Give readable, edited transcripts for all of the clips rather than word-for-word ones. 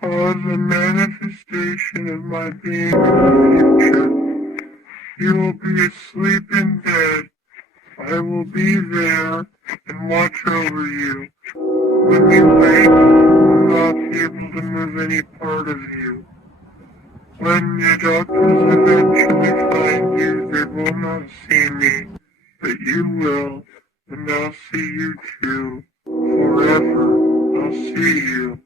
cause a manifestation of my being in the future. You will be asleep in bed. I will be there and watch over you. When you wake, you will not be able to move any part of you. When the doctors eventually find you, they will not see me, but you will, and I'll see you too. Forever, I'll see you.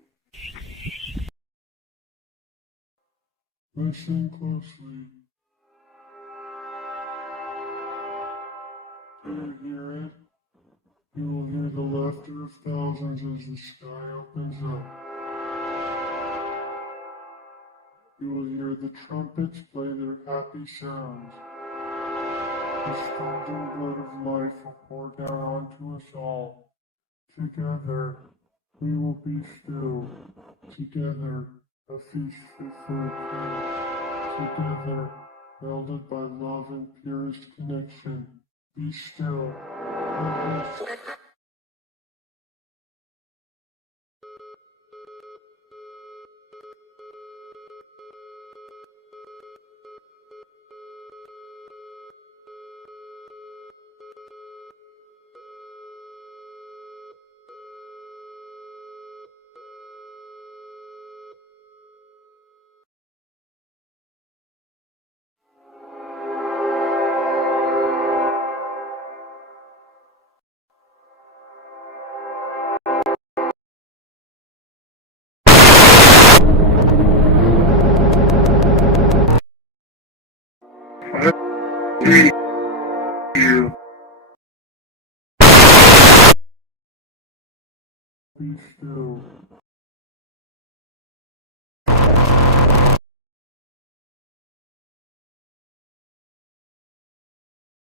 Listen closely. Do you hear it? You will hear the laughter of thousands as the sky opens up. You will hear the trumpets play their happy sounds. The sprouting blood of life will pour down onto us all. Together, we will be still. Together, a feast fit for a king. Together, melded by love and purest connection. Be still. I see you. Be still.